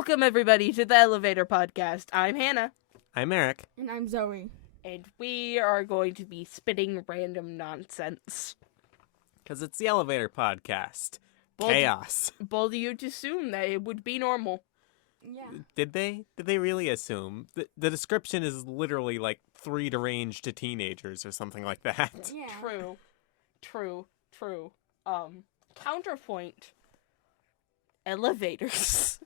Welcome, everybody, to the Elevator Podcast. I'm Hannah. I'm Eric. And I'm Zoey. And we are going to be spitting random nonsense. Because it's the Elevator Podcast. Chaos. Bold of you to assume that it would be normal. Yeah. Did they? Did they really assume? The description is literally like 3 deranged teenagers or something like that. Yeah. True. Counterpoint. Elevators.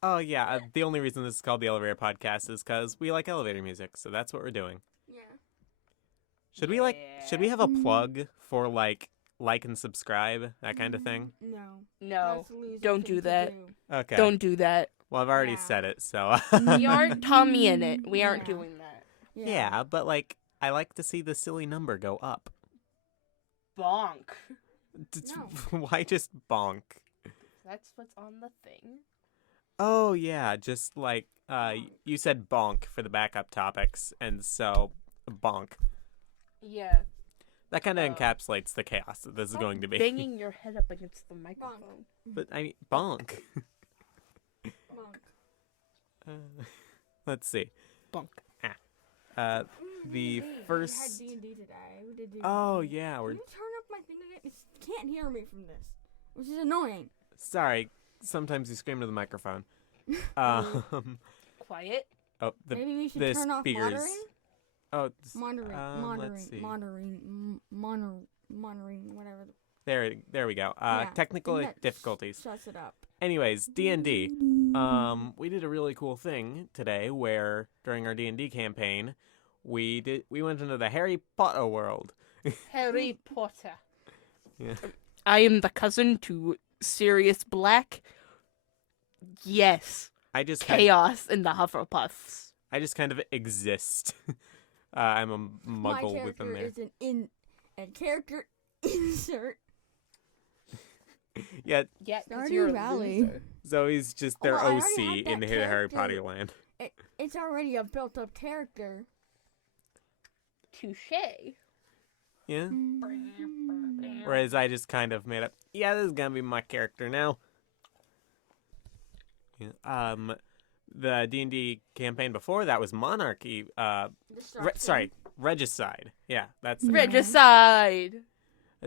Oh, yeah. The only reason this is called the Elevator Podcast is because we like elevator music, so that's what we're doing. Yeah. Should we have a plug for like and subscribe, that kind of thing? No. No, That's a loser don't thing do to that. Okay. Don't do that. Well, I've already Yeah. said it, so. We aren't Tommy in it. We aren't Yeah. doing that. Yeah, but like, I like to see the silly number go up. Bonk. Why just bonk? That's what's on the thing. Oh, yeah, just like, you said bonk for the backup topics, and so, bonk. Yeah. That kind of encapsulates the chaos that this is going to be. Banging your head up against the microphone. But, I mean, bonk. Let's see. Bonk. The We first... had D&D today. We did D&D. Oh, yeah, we're... Can you turn up my thing again? You can't hear me from this, which is annoying. Sorry, sometimes you scream to the microphone. Um... Quiet. Oh, Maybe we should the turn off speakers. monitoring? Oh, Monitoring, let's see. monitoring, whatever. There we go. Yeah, Technical I think that difficulties. Shuts it up. Anyways, D&D. We did a really cool thing today where during our D&D campaign, we went into the Harry Potter world. Harry Potter. Yeah. I am the cousin to Sirius Black. Yes. I just Chaos in the Hufflepuffs. I just kind of exist. I'm a My muggle within character there. is a character insert. Yeah, Yeah, 'cause Stardew you're a Valley. loser. Zoe's just their Oh, I already OC had that in the Harry character. Potter land. It's already a built-up character. Touche. Yeah. Whereas I just kind of made up, yeah, this is gonna be my character now. Yeah. The D&D campaign before that was Monarchy. Sorry, Regicide. Yeah, that's the Regicide.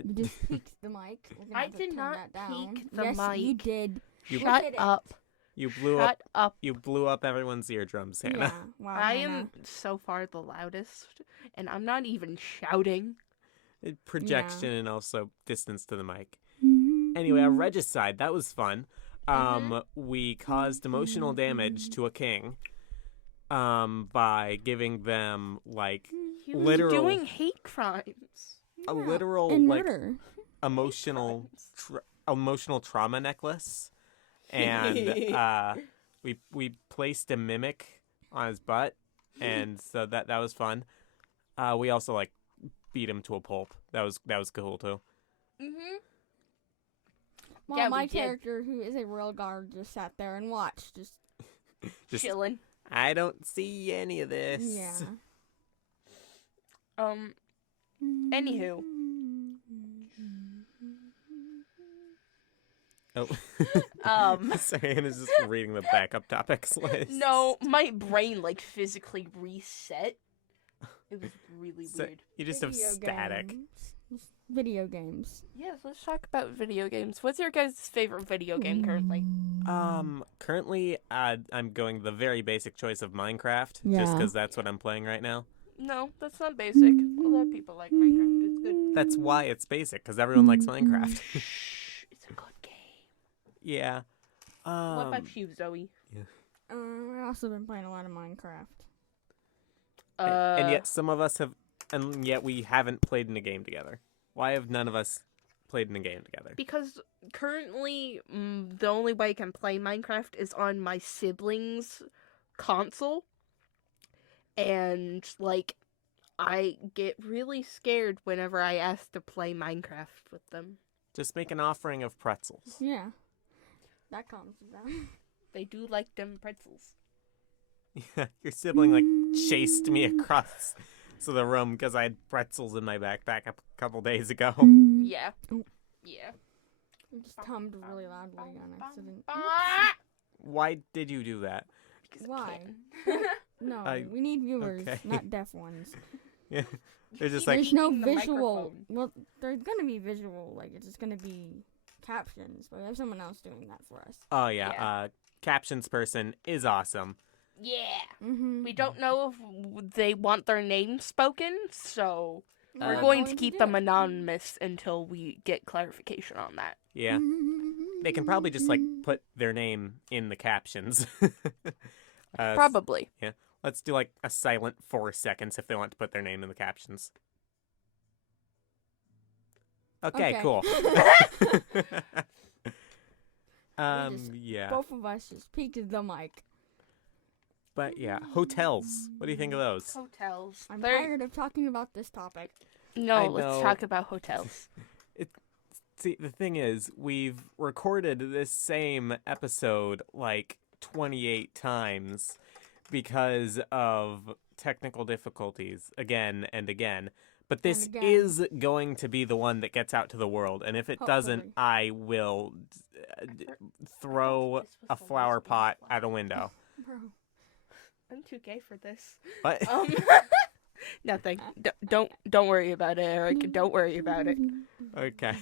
You just peeked the mic. We're gonna I have to did turn not that down. peek the yes, mic. you did. Shut Look at up. You blew Shut up. up. You blew up everyone's eardrums, it. Hannah. Yeah. Wow, I Hannah. am so far the loudest, and I'm not even shouting. Projection and also distance to the mic. Mm-hmm. Anyway, a Regicide, that was fun. We caused emotional damage to a king by giving them like He was Literal- doing hate crimes. a Yeah, literal and like murder. emotional emotional trauma necklace, and we placed a mimic on his butt, and so that was fun. We also like beat him to a pulp. That was cool too. Mm-hmm. Well, Yeah, my we did. character, who is a royal guard, just sat there and watched. Just Chilling. I don't see any of this. yeah. Anywho. Oh. Sorry, Anna's just reading the backup topics list. No, my brain like physically reset. It was really So, weird. you just have Video static. games. Just video games. Yes, let's talk about video games. What's your guys' favorite video game currently? Currently, I'm going the very basic choice of Minecraft, just Yeah. because that's what I'm playing right now. No, that's not basic. A lot of people like Minecraft. It's good. That's why it's basic, because everyone likes Minecraft. Shh, it's a good game. Yeah. What about you, Zoe? I've also been playing a lot of Minecraft. And yet some of us have, and yet we haven't played in a game together. Why have none of us played in a game together? Because currently, the only way I can play Minecraft is on my siblings' console. And, like, I get really scared whenever I ask to play Minecraft with them. Just make an offering of pretzels. Yeah. That calms you down. They do like them pretzels. Yeah, your sibling like chased me across the room because I had pretzels in my backpack a couple days ago. Yeah. Oh. Yeah. I just hummed really loudly on accident. Why did you do that? Because I Why? can't. No, we need viewers, okay. not deaf ones. Yeah. They're just Keep like, There's no eating the visual. microphone. Well, there's gonna be visual. Like it's just gonna be captions, but we have someone else doing that for us. oh yeah, Yeah. captions person is awesome. Yeah. Mm-hmm. We don't know if they want their name spoken, so we're Uh, going to keep them anonymous until we get clarification on that. Yeah. They can probably just like put their name in the captions. Probably. Let's do like a silent 4 seconds if they want to put their name in the captions. Okay. Okay. Cool. just- yeah. Both of us just peeked at the mic. But yeah, hotels. What do you think of those? Hotels. I'm tired of talking about this topic. No, I let's know. talk about hotels. See, the thing is, we've recorded this same episode like 28 times because of technical difficulties again and again. But this again. is going to be the one that gets out to the world. And if it doesn't, Hopefully. I will throw a flower pot out a window. Bro. I'm too gay for this. What? Nothing. Don't worry about it, Eric. Don't worry about it. Okay.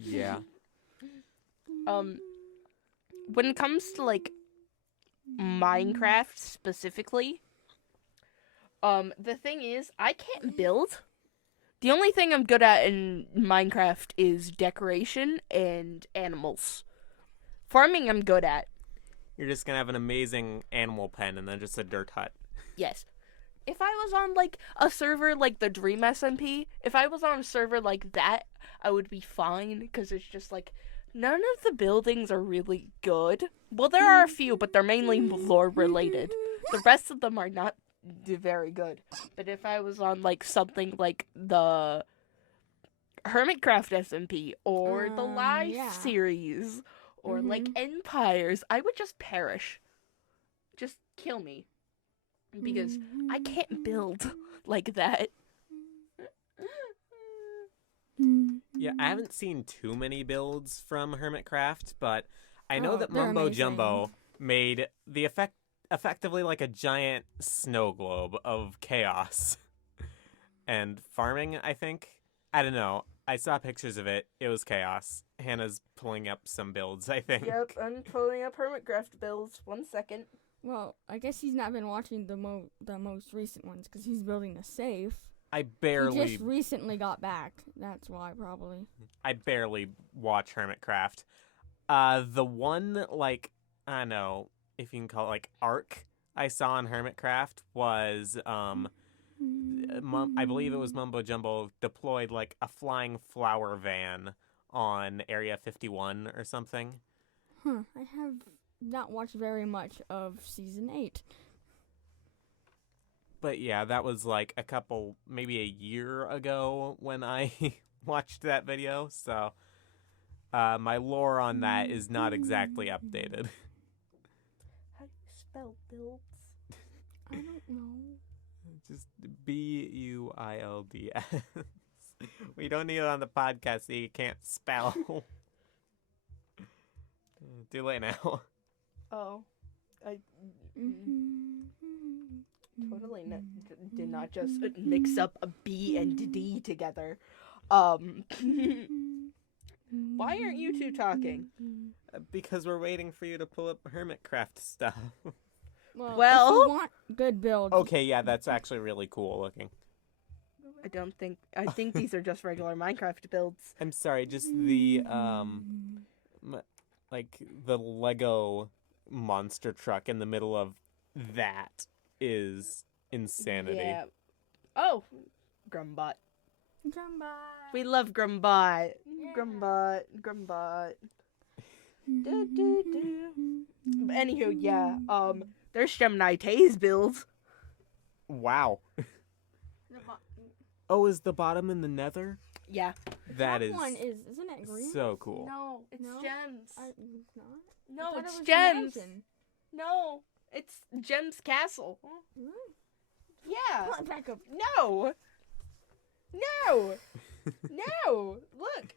Yeah. When it comes to like Minecraft specifically, the thing is, I can't build. The only thing I'm good at in Minecraft is decoration and animals. Farming I'm good at. You're just gonna have an amazing animal pen and then just a dirt hut. Yes. If I was on like a server like the Dream SMP, if I was on a server like that, I would be fine because it's just like none of the buildings are really good. Well, there are a few, but they're mainly lore related. The rest of them are not very good. But if I was on like something like the Hermitcraft SMP or the Live yeah. series or like Empires, I would just perish. Just kill me. Because I can't build like that. Yeah, I haven't seen too many builds from Hermitcraft, but I know Oh, that they're Mumbo amazing. Jumbo made the effectively like a giant snow globe of chaos. And farming, I think. I don't know. I saw pictures of it. It was chaos. Hannah's pulling up some builds, I think. Yep, I'm pulling up Hermitcraft builds. 1 second. Well, I guess he's not been watching the most recent ones because he's building a safe. I He barely just recently got back. That's why, probably. watch Hermitcraft. The one, like, I don't know if you can call it, like, arc I saw on Hermitcraft was, I believe it was Mumbo Jumbo deployed, like, a flying flower van on Area 51 or something. Huh. I have not watched very much of Season 8. But yeah, that was, like, maybe a year ago when I watched that video, so my lore on that is not exactly updated. How do you spell builds? I don't know. Just BUILDS. We don't need it on the podcast so you can't spell. Too late now. Oh. I totally did not just mix up a B and D together. Why aren't you two talking? Because we're waiting for you to pull up Hermitcraft stuff. Well- if you want good builds. Okay, yeah, that's actually really cool looking. I think these are just regular Minecraft builds. I'm sorry, just the, like, the Lego monster truck in the middle of that is insanity. Yeah. Oh, Grumbot. Jumbo. We love Grumbot. Yeah. Grumbot. Do, do, do. But anywho, yeah. There's Gemini Tay's build. Wow. Oh, is the bottom in the nether? Yeah. That is one isn't it green? so cool. No, it's No? gems. It's not. No, I thought it's it was gems. Mansion. No, it's Gems Castle. Really? Yeah. Pull it back up. No. No. No. Look.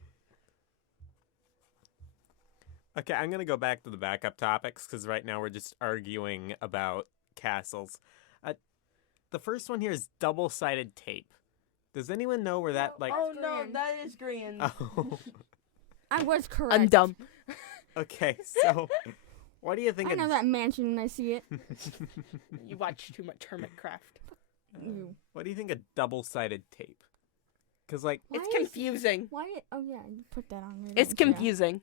Okay, I'm gonna go back to the backup topics because right now we're just arguing about castles. The first one here is double-sided tape. Does anyone know where that like? Oh no, Green. that is green. Oh, I was correct. I'm dumb. okay. So, what do you think? I know that mansion when I see it. You watch too much Hermitcraft. Ew. What do you think of double-sided tape? Because like Why It's is- confusing. Why? Oh yeah, you put that on there. It's didn't you? confusing.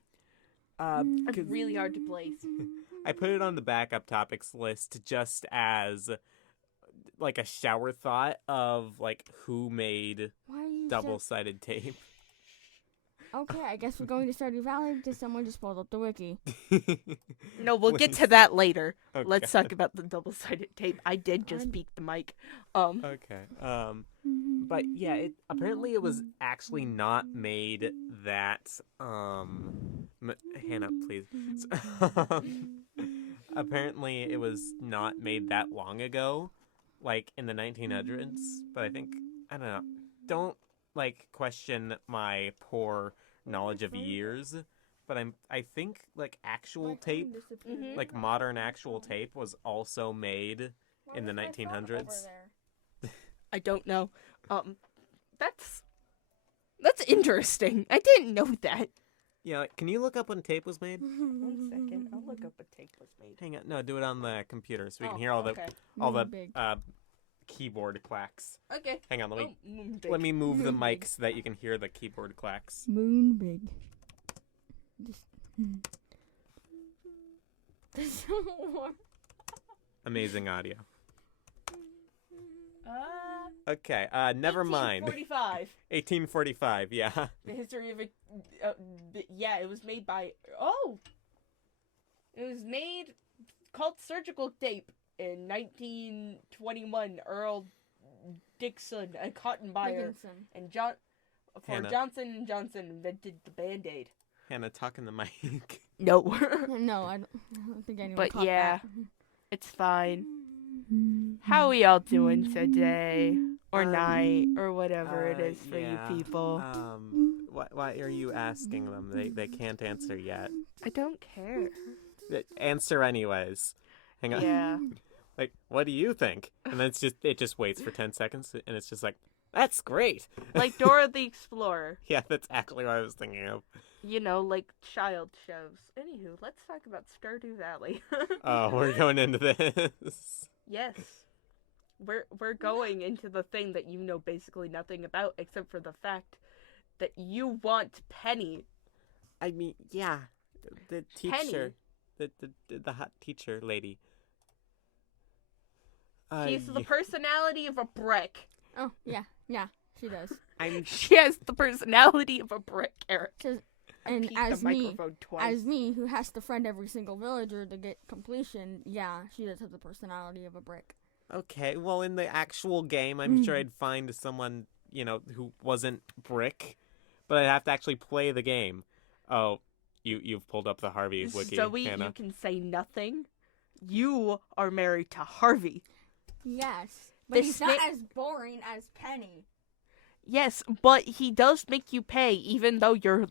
It's It's really hard to place. I put it on the backup topics list just as like a shower thought of like who made Why are you double-sided tape. Okay, I guess we're going to Stardew Valley because someone just pulled up the wiki. No, we'll get to that later. Oh, Let's God. talk about the double-sided tape. I did just beat the mic. Okay. But yeah, apparently it was actually not made that Hannah, please. Apparently it was not made that long ago, like in the 1900s, but I don't know. Don't like question my poor knowledge of years, but I think like actual tape, Mhm. like modern actual tape was also made in the 1900s. I don't know. That's interesting. I didn't know that. Yeah, like, can you look up when tape was made? 1 second. I'll look up what tape was made. Hang on, no, do it on the computer so we can Oh, hear all okay. the Big. keyboard clacks. Okay. Hang on, Oh, let me move the Moon mic big. so that you can hear the keyboard clacks. Moon big. Just. There's more. Amazing audio. Uh, Okay, never mind. 1845. 1845, yeah. The history of it. Yeah, it was made by. It was made called surgical tape in 1921. Earl Dixon, a cotton buyer, Dickinson. and Hannah. Johnson and Johnson invented the Band-Aid. Hannah, talk in the mic. No, No, I don't think anyone But caught yeah. that. it's fine. How we all doing today, or Um, night, or whatever it is for yeah. you people? Why are you asking them? They can't answer yet. I don't care. Answer anyways. Hang on. Yeah. Like, what do you think? And then it just waits for 10 seconds, and it's just like, that's great. Like Dora the Explorer. Yeah, that's actually what I was thinking of. You know, like child shows. Anywho, let's talk about Stardew Valley. Oh, we're going into this. Yes. We're going into the thing that you know basically nothing about except for the fact that you want Penny. I mean, yeah, the teacher, the hot teacher lady. She's the Yeah. personality of a brick. Oh, yeah, she does. She has the personality of a brick, Eric. And Peeked as the me, microphone twice. as me, who has to friend every single villager to get completion, yeah, she does have the personality of a brick. Okay, well, in the actual game, I'm sure I'd find someone, who wasn't brick, but I'd have to actually play the game. Oh, you've pulled up the Harvey wiki, Zoe, Hannah. you can say nothing. You are married to Harvey. Yes, but The he's not sna- as boring as Penny. Yes, but he does make you pay even though you're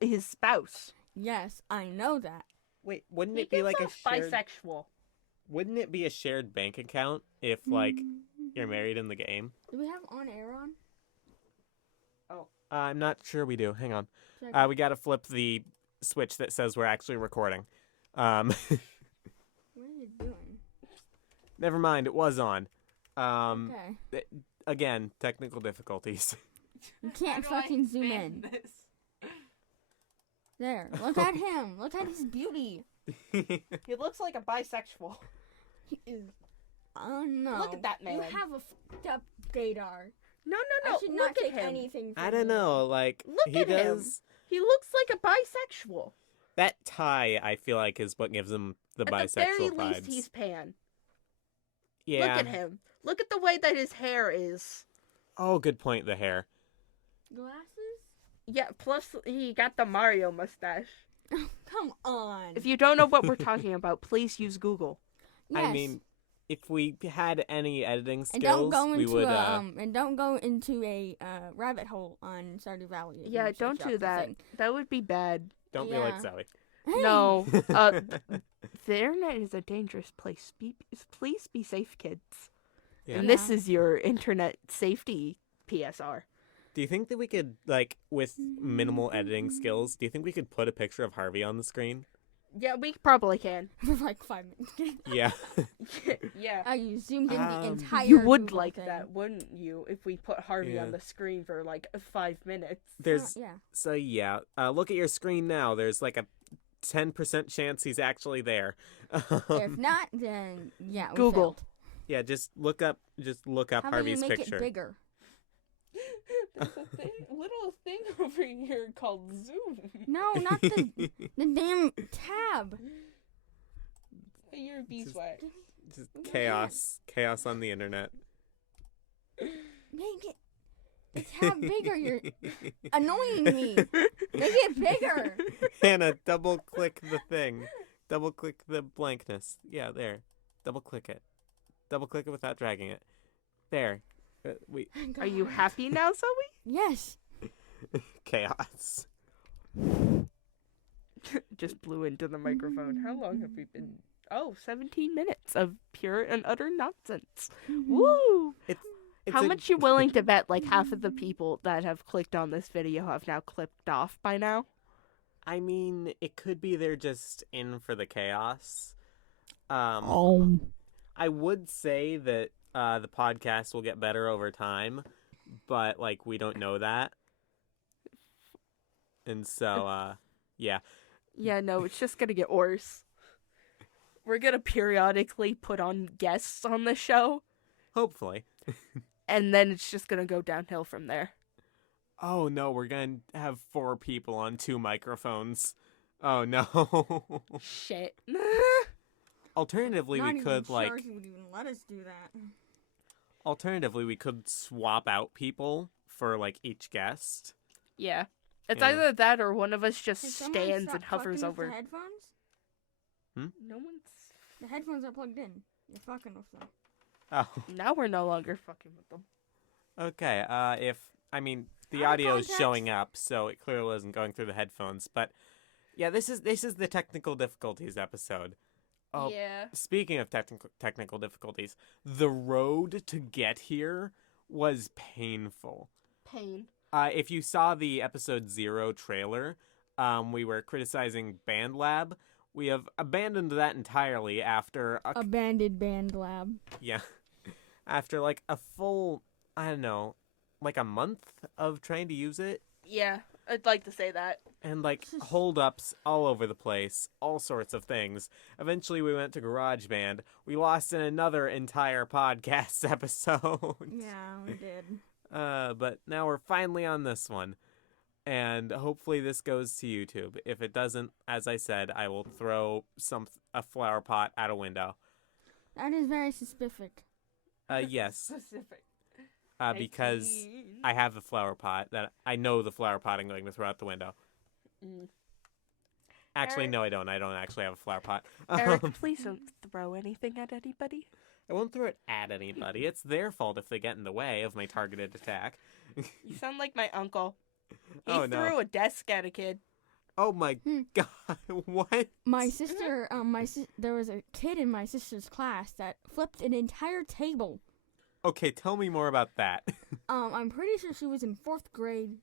his spouse. Yes, I know that. Wait, wouldn't He it be is like a shared? bisexual. Wouldn't it be a shared bank account if like you're married in the game? Do we have on air on? I'm not sure we do. Hang on. Check. We gotta flip the switch that says we're actually recording. What are you doing? Never mind. It was on. Okay. Again, technical difficulties. You can't fucking zoom in. There. Look at him. Look at his beauty. He looks like a bisexual. He is. Oh no. Look at that man. You have a fucked up gaydar. No, I should look not at take him. anything from I don't you. know. Like Look he at him. does. He looks like a bisexual. That tie, I feel like, is what gives him the At bisexual the very vibes. least, he's pan. Yeah. Look at him. Look at the way that his hair is. Oh, good point. The hair. Glasses? Yeah, plus he got the Mario mustache. Come on. If you don't know what we're talking about, please use Google. Yes. I mean, if we had any editing and don't skills, go we into would. and don't go into a rabbit hole on Stardew Valley. Yeah, and don't search do up the that. thing. That would be bad. Don't be like yeah. Zoe. No. The internet is a dangerous place. Please be safe, kids. Yeah. And this is your internet safety PSR. Do you think that we could, like, with minimal editing skills, do you think we could put a picture of Harvey on the screen? Yeah, we probably can. For like 5 minutes. Yeah. Yeah. You zoomed in the entire You would Google like thing. that, wouldn't you, if we put Harvey Yeah. on the screen for like 5 minutes? There's Yeah. So yeah, look at your screen now. There's like a 10% chance he's actually there. If not, then yeah. we Google. failed. Yeah, just look up How about Harvey's you make picture. it bigger? There's a little thing over here called Zoom. No, not the damn tab. You're a beeswax. Just chaos on the internet. Make it the tab bigger. You're annoying me. Make it bigger. Hannah, double click the thing. Double click the blankness. Yeah, there. Double click it. Double click it without dragging it. There. Are you happy now, Zoe? Yes. Chaos. Just blew into the microphone. How long have we been? Oh, 17 minutes of pure and utter nonsense. Woo! How much you willing to bet like half of the people that have clicked on this video have now clicked off by now? I mean, it could be they're just in for the chaos. I would say that the podcast will get better over time, but like we don't know that. And so yeah. Yeah, no, it's just gonna get worse. We're gonna periodically put on guests on the show, Hopefully. and then it's just gonna go downhill from there. Oh no, we're gonna have 4 people on 2 microphones. Oh no. Shit. Alternatively, Not we even could sure like he would even let us do that. alternatively we could swap out people for like each guest. Yeah. It's Yeah. either that or one of us just Can someone stands stop and hovers fucking with over. the headphones? No one's. The headphones are plugged in. You're fucking with them. Oh. Now we're no longer fucking with them. Okay. I mean the Out of audio is context. showing up, so it clearly isn't going through the headphones, but yeah, this is the technical difficulties episode. Oh, Yeah. speaking of technical difficulties, the road to get here was painful. Pain. If you saw the episode 0 trailer, we were criticizing Band Lab. We have abandoned that entirely after Abandoned band lab. after like a full, I don't know, like a month of trying to use it. Yeah, I'd like to say that. And like holdups all over the place, all sorts of things. Eventually, we went to GarageBand. We lost in another entire podcast episode. Yeah, we did. But now we're finally on this one, and hopefully this goes to YouTube. If it doesn't, as I said, I will throw a flower pot out a window. That is very specific. Yes, Specific. because I have a flower pot that I know the flower pot I'm going to throw out the window. Mm. Actually, Eric- no, I don't. I don't actually have a flower pot. Eric, please don't throw anything at anybody. I won't throw it at anybody. It's their fault if they get in the way of my targeted attack. You sound like my uncle. He Oh, no. threw a desk at a kid. Oh my god, what? My sister, there was a kid in my sister's class that flipped an entire table. Okay, tell me more about that. I'm pretty sure she was in 4th grade.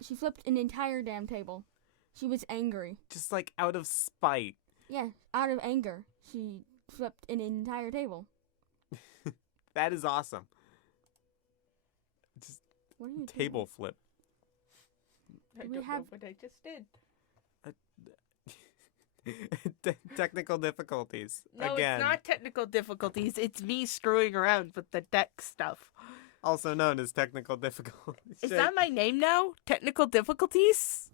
She flipped an entire damn table. She was angry. Just like out of spite. Yeah, out of anger, she flipped an entire table. That is awesome. Just What are you table flip. I We don't have- know what I just did. Technical difficulties. No, Again, it's not technical difficulties. It's me screwing around with the deck stuff. also known as technical difficulties. Is that my name now? Technical difficulties?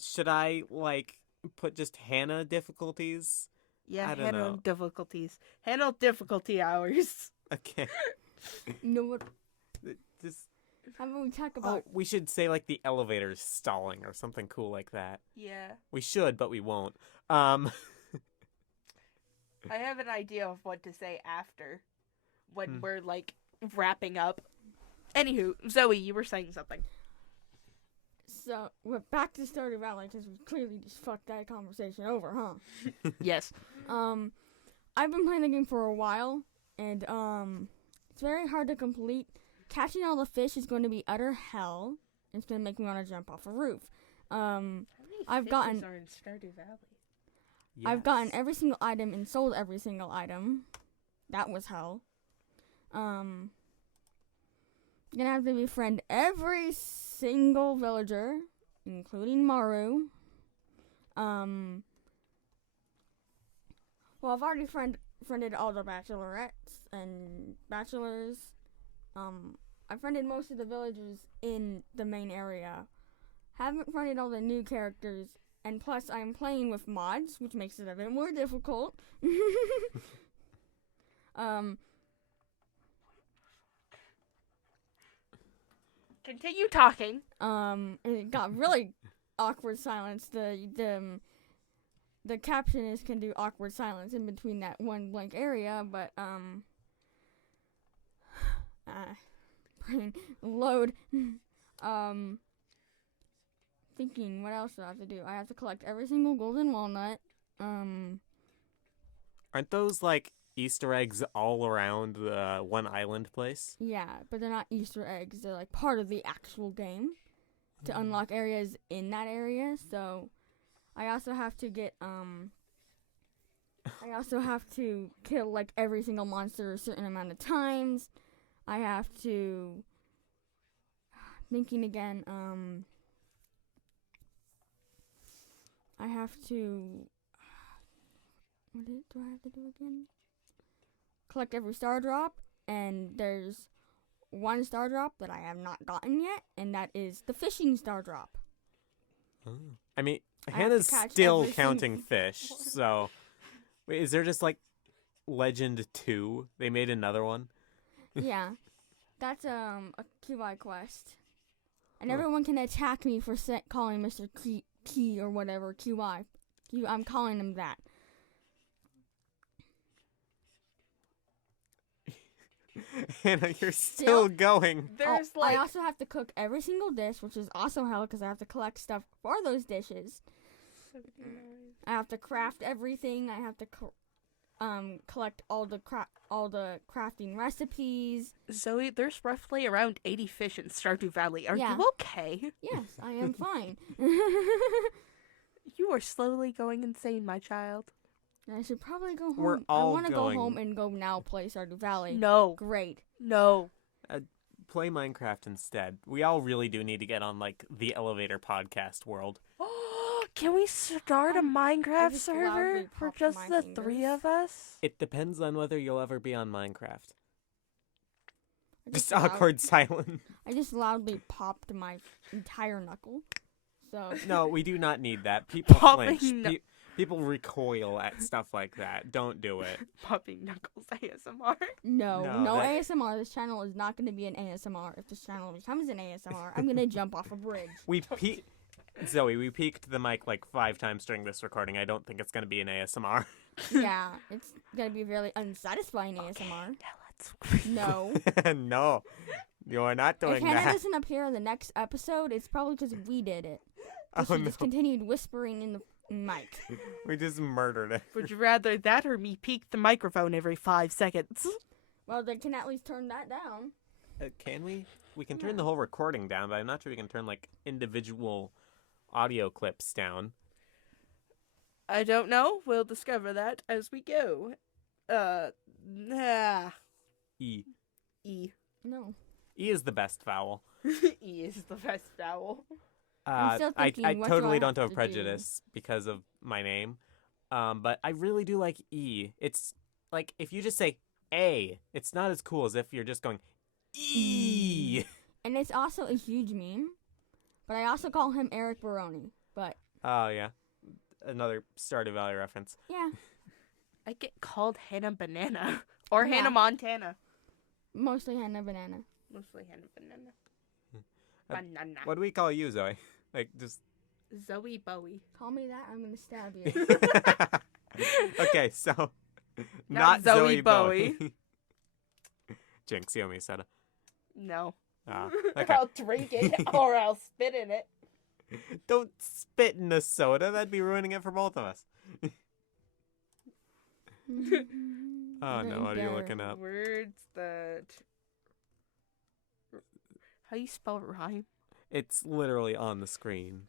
Should I like put just Hannah difficulties? Yeah, I don't handle know. difficulties. Handle difficulty hours. Okay. You know what? Just How about we talk about? we should say like the elevator's stalling or something cool like that. Yeah. We should, but we won't. I have an idea of what to say after. When we're, like, wrapping up. Anywho, Zoe, you were saying something. So, we're back to Stardew Valley because we clearly just fucked that conversation over, huh? Yes. I've been playing the game for a while, and it's very hard to complete. Catching all the fish is going to be utter hell. It's going to make me want to jump off a roof. How many I've fishes gotten- are in Stardew Valley? I've gotten every single item and sold every single item. That was hell. Gonna have to befriend every single villager, including Maru. Well, I've already friended all the bachelorettes and bachelors. I friended most of the villagers in the main area. Haven't friended all the new characters, and plus I'm playing with mods, which makes it a bit more difficult. Continue talking. It got really awkward silence. The captionist can do awkward silence in between that one blank area, but brain load. Thinking, what else do I have to do? I have to collect every single golden walnut. Aren't those like Easter eggs all around the one island place? Yeah, but they're not Easter eggs. They're like part of the actual game to unlock areas in that area. So I also have to get I also have to kill like every single monster a certain amount of times. I have to thinking again, I have to what do I have to do again? Collect every star drop, and there's one star drop that I have not gotten yet, and that is the fishing star drop. I mean, I have to Hannah's catch still every counting single fish, one. so wait, is there just like Legend 2? They made another one? Yeah, that's a QI quest, and Huh. everyone can attack me for calling Mr. Key or whatever QI. I'm calling him that. Hannah, you're Still? still going. There's I also have to cook every single dish, which is also hell because I have to collect stuff for those dishes. I have to craft everything. I have to collect all the crafting recipes. Zoey, there's roughly around 80 fish in Stardew Valley. Are Yeah. you okay? Yes, I am fine. You are slowly going insane, my child. I should probably go home. We're I all want to go going- home and go now play Stardew Valley. No. Great. No. Play Minecraft instead. We all really do need to get on like the elevator podcast world. Can we start a I Minecraft just server loudly for popped just my the fingers. three of us? It depends on whether you'll ever be on Minecraft. I Just loud- awkward silence. I just loudly popped my entire knuckle. So No, we do not need that. People Popping flinch. knu- People recoil at stuff like that. Don't do it. Popping Knuckles ASMR. no No, that- ASMR. This channel is not going to be an ASMR. If this channel becomes an ASMR, I'm going to jump off a bridge. Zoe, we peaked the mic like 5 times during this recording. I don't think it's going to be an ASMR. Yeah, it's going to be a very unsatisfying ASMR. Now let's. No. No, you are not doing If Hannah that. doesn't appear in the next episode, it's probably because we did it. 'Cause Oh she no, just continued whispering in the mic. we just murdered it. Would you rather that or me peek the microphone every 5 seconds? Well, they can at least turn that down. Can we? We can turn the whole recording down, but I'm not sure we can turn like individual audio clips down. I don't know. We'll discover that as we go. Nah. E. E. No. E is the best vowel. E is the best vowel. I'm still thinking, I what do totally I don't have have to do? prejudice because of my name. But I really do like E. It's like if you just say A, it's not as cool as if you're just going E. And it's also a huge meme. But I also call him Eric Baroni. But, Oh yeah. Another Stardew Valley reference. yeah, I get called Hannah Banana. Or Yeah. Hannah Montana. mostly Hannah Banana. Mostly Hannah Banana. Uh, Banana. What do we call you, Zoe? Like just Zoe Bowie. Call me that, I'm going to stab you. Okay, so Not not Zoe Zoe Bowie. Bowie. Jinx, you owe me a soda. No. Okay. I'll drink it or I'll spit in it. Don't spit in the soda. That'd be ruining it for both of us. Oh no, what are you looking up? Words that. How do you spell rhyme? It's literally on the screen.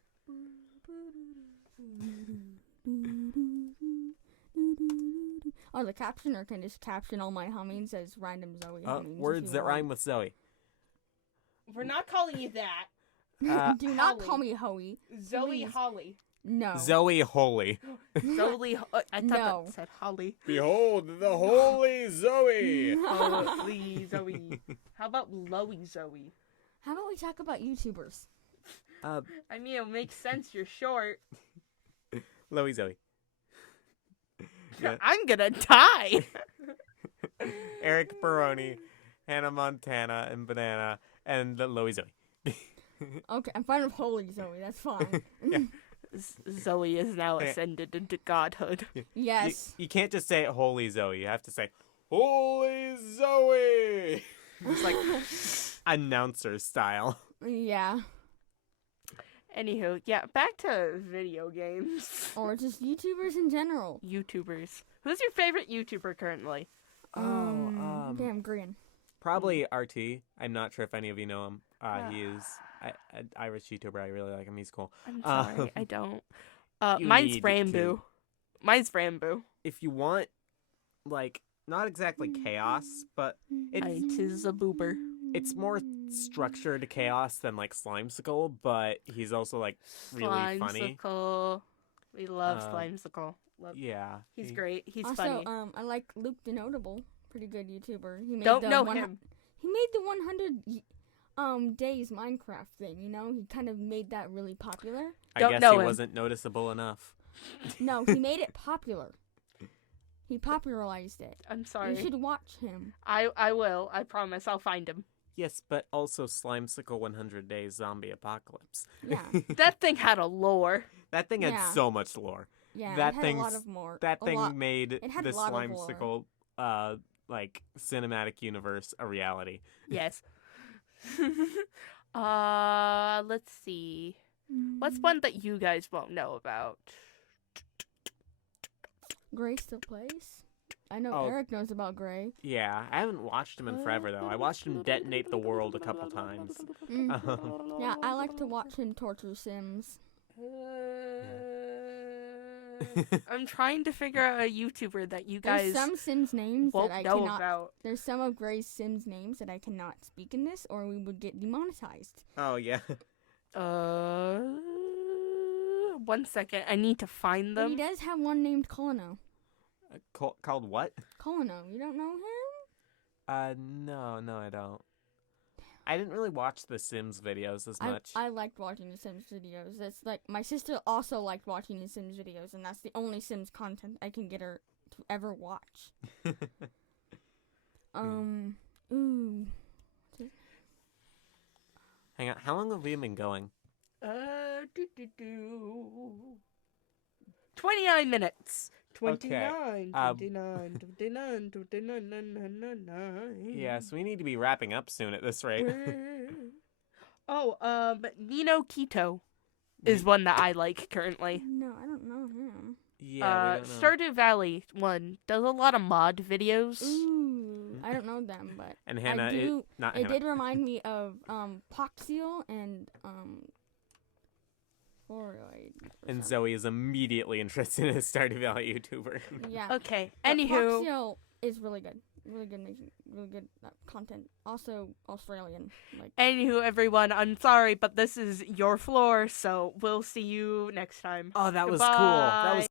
Oh, the captioner can just caption all my hummings as random Zoey hummings. Words that rhyme with Zoey. We're not calling you that. Do not Holly. call me Hoey. Zoe Please. Holly. No. Zoey Holy. Zoe. I thought No. that said Holly. Behold the holy Zoey. Holy Zoe. How about Loey Zoe? How about we talk about YouTubers? I mean, it makes sense. You're short. Loey Zoey. Yeah. I'm gonna die. Eric Baroni, Hannah Montana, and Banana, and Loey Zoey. Okay, I'm fine with Holy Zoey. That's fine. Yeah. Zoe is now Yeah. ascended into godhood. Yes. You can't just say holy Zoey. You have to say holy Zoey. It's like announcer style. Yeah. Anywho, yeah, back to video games. Or just YouTubers in general. YouTubers. Who's your favorite YouTuber currently? Damn, green. Probably RT. I'm not sure if any of you know him. He is an Irish YouTuber. I really like him. He's cool. I'm sorry, I don't. You Mine's need Rambo. to. Mine's Rambo. If you want, like, not exactly chaos, but It is a boober. it's more structured chaos than like Slimesicle, but he's also like really funny. Slimesicle. We love Uh, Slimesicle. Love. Yeah. He's great. He's Also, funny. I like Luke the Notable. Pretty good YouTuber. He made Don't the know 100 him. He made the 100 days Minecraft thing. You know, he kind of made that really popular. I Don't guess know he him. wasn't noticeable enough. No, he made it popular. He popularized it. I'm sorry. You should watch him. I will. I promise. I'll find him. Yes, but also Slimesicle 100 Days Zombie Apocalypse. Yeah, That thing had a lore. That thing had Yeah. so much lore. yeah. That it had a lot of more. That a thing lot- made it had the a lot of lore. Slimesicle like cinematic universe a reality. Yes. Let's see. What's one that you guys won't know about? Gray still plays. I know Oh. Eric knows about Gray. Yeah, I haven't watched him in forever though. I watched him detonate the world a couple times. Yeah, I like to watch him torture Sims. I'm trying to figure out a YouTuber that you There's guys some Sims names that won't I know cannot. about. There's some of Gray's Sims names that I cannot speak in this, or we would get demonetized. Oh yeah. 1 second. I need to find But he them. does have one named Colino. Called what? Colino, you don't know him? No, I don't. I didn't really watch the Sims videos as much. I liked watching the Sims videos. It's like my sister also liked watching the Sims videos, and that's the only Sims content I can get her to ever watch. Ooh. Hang on, how long have we been going? 29 minutes. Okay, 29, 29. Yeah, so we need to be wrapping up soon at this rate. Nino Keto is one that I like currently. No, I don't know him. Yeah, we don't know. Stardew Valley one does a lot of mod videos. Ooh, I don't know them, but And Hannah, I do. not It Hannah. did remind me of Poxio and Foroid. And Zoe is immediately interested in a Stardew Valley YouTuber. Yeah. Okay, But anywho. Poxio is really good. Really good making, really good content. Also Australian. Like. Anywho, everyone, I'm sorry, but this is your floor, so we'll see you next time. Oh, that was cool. Goodbye. That was